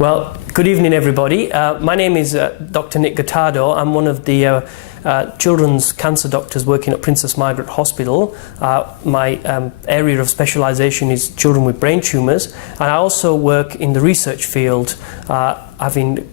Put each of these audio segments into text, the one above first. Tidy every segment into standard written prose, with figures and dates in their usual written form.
Well, good evening, everybody. My name is Dr. Nick Gottardo. I'm one of the children's cancer doctors working at Princess Margaret Hospital. My area of specialisation is children with brain tumours, and I also work in the research field, having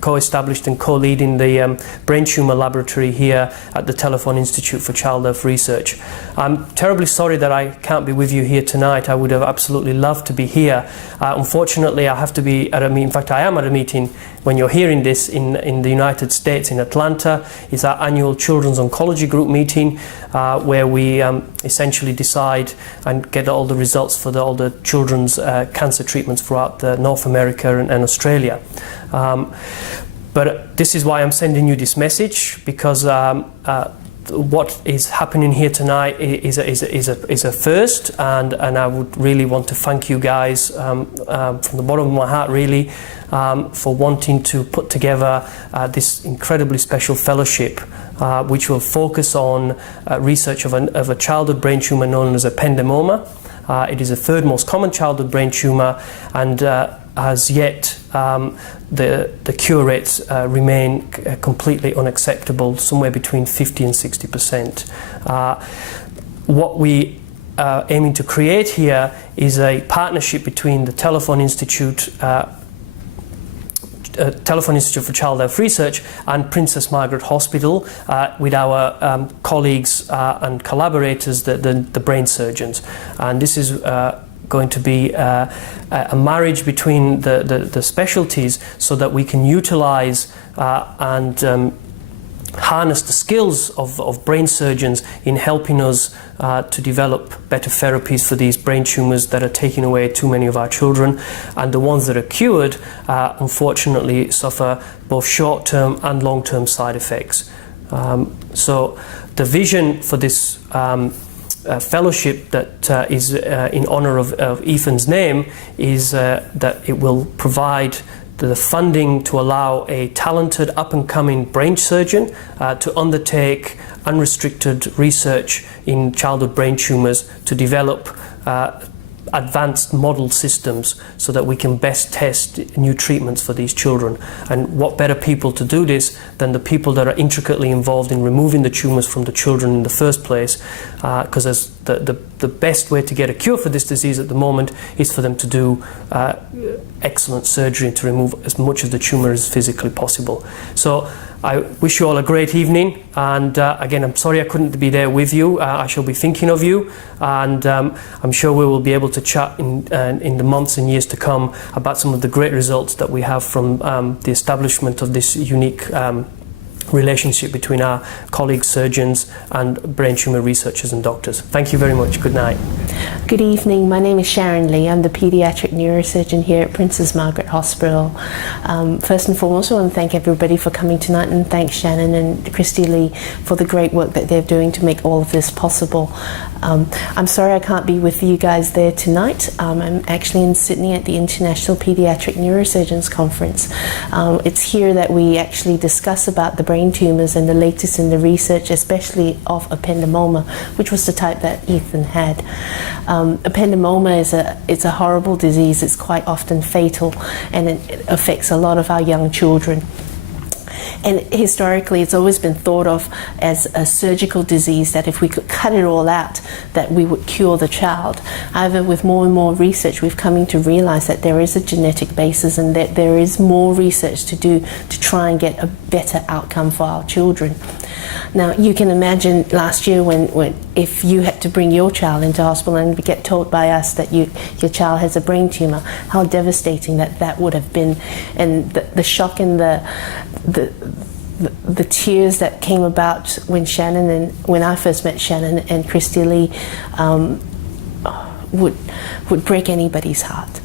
co-established and co-leading the brain tumour laboratory here at the Telethon Institute for Child Health Research. I'm terribly sorry that I can't be with you here tonight. I would have absolutely loved to be here. Unfortunately, I have to be at a meeting. In fact, I am at a meeting when you're hearing this in the United States, in Atlanta. It's our annual Children's Oncology Group meeting where we essentially decide and get all the results for all the children's cancer treatments throughout North America and Australia. But this is why I'm sending you this message, because what is happening here tonight is a first, and I would really want to thank you guys from the bottom of my heart, really, for wanting to put together this incredibly special fellowship, which will focus on research of a childhood brain tumour known as ependymoma. It is the third most common childhood brain tumour, and as yet the cure rates remain completely unacceptable, somewhere between 50 and 60%. What we are aiming to create here is a partnership between the Telethon Institute for Child Health Research and Princess Margaret Hospital, with our colleagues and collaborators, the brain surgeons. And this is going to be a marriage between the specialties, so that we can utilize and harness the skills of brain surgeons in helping us to develop better therapies for these brain tumours that are taking away too many of our children, and the ones that are cured unfortunately suffer both short-term and long-term side effects. So the vision for this fellowship that is in honour of Ethan's name is that it will provide the funding to allow a talented up-and-coming brain surgeon to undertake unrestricted research in childhood brain tumours to develop advanced model systems, so that we can best test new treatments for these children. And what better people to do this than the people that are intricately involved in removing the tumours from the children in the first place, because as the best way to get a cure for this disease at the moment is for them to do excellent surgery and to remove as much of the tumour as physically possible. So I wish you all a great evening, and again, I'm sorry I couldn't be there with you. I shall be thinking of you, and I'm sure we will be able to chat in the months and years to come about some of the great results that we have from the establishment of this unique relationship between our colleagues, surgeons, and brain tumour researchers and doctors. Thank you very much. Good night. Good evening. My name is Sharon Lee. I'm the paediatric neurosurgeon here at Princess Margaret Hospital. First and foremost, I want to thank everybody for coming tonight, and thank Shannon and Christie-Lee for the great work that they're doing to make all of this possible. I'm sorry I can't be with you guys there tonight. I'm actually in Sydney at the International Paediatric Neurosurgeons Conference. It's here that we actually discuss about the brain tumours and the latest in the research, especially of ependymoma, which was the type that Ethan had. Ependymoma is a horrible disease. It's quite often fatal, and it affects a lot of our young children. And historically, it's always been thought of as a surgical disease, that if we could cut it all out, that we would cure the child. However, with more and more research, we've coming to realize that there is a genetic basis, and that there is more research to do to try and get a better outcome for our children. Now, you can imagine last year when if you had to bring your child into hospital and get told by us that your child has a brain tumor, how devastating that would have been, and the shock and the tears that came about when I first met Shannon and Christie-Lee would break anybody's heart.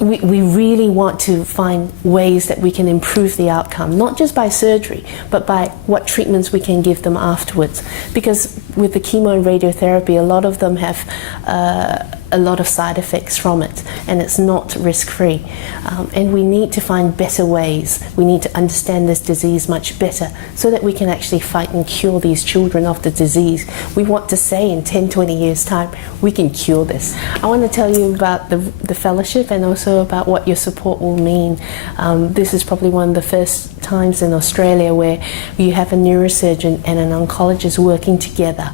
We really want to find ways that we can improve the outcome, not just by surgery, but by what treatments we can give them afterwards. Because with the chemo and radiotherapy, a lot of them have a lot of side effects from it, and it's not risk-free. And we need to find better ways. We need to understand this disease much better so that we can actually fight and cure these children of the disease. We want to say in 10, 20 years' time, we can cure this. I want to tell you about the fellowship and also about what your support will mean. This is probably one of the first times in Australia where you have a neurosurgeon and an oncologist working together.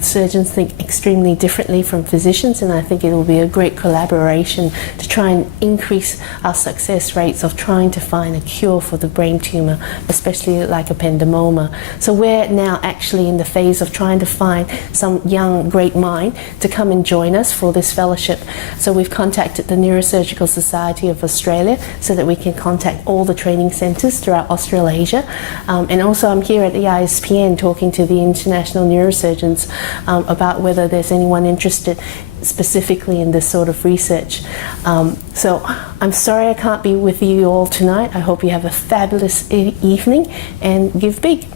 Surgeons think extremely differently from physicians, and I think it will be a great collaboration to try and increase our success rates of trying to find a cure for the brain tumour, especially like ependymoma. So we're now actually in the phase of trying to find some young great mind to come and join us for this fellowship. So we've contacted the Neurosurgical Society of Australia so that we can contact all the training centres throughout Australasia. And also I'm here at the ISPN talking to the international neurosurgeons about whether there's anyone interested specifically in this sort of research. So I'm sorry I can't be with you all tonight. I hope you have a fabulous evening and give big.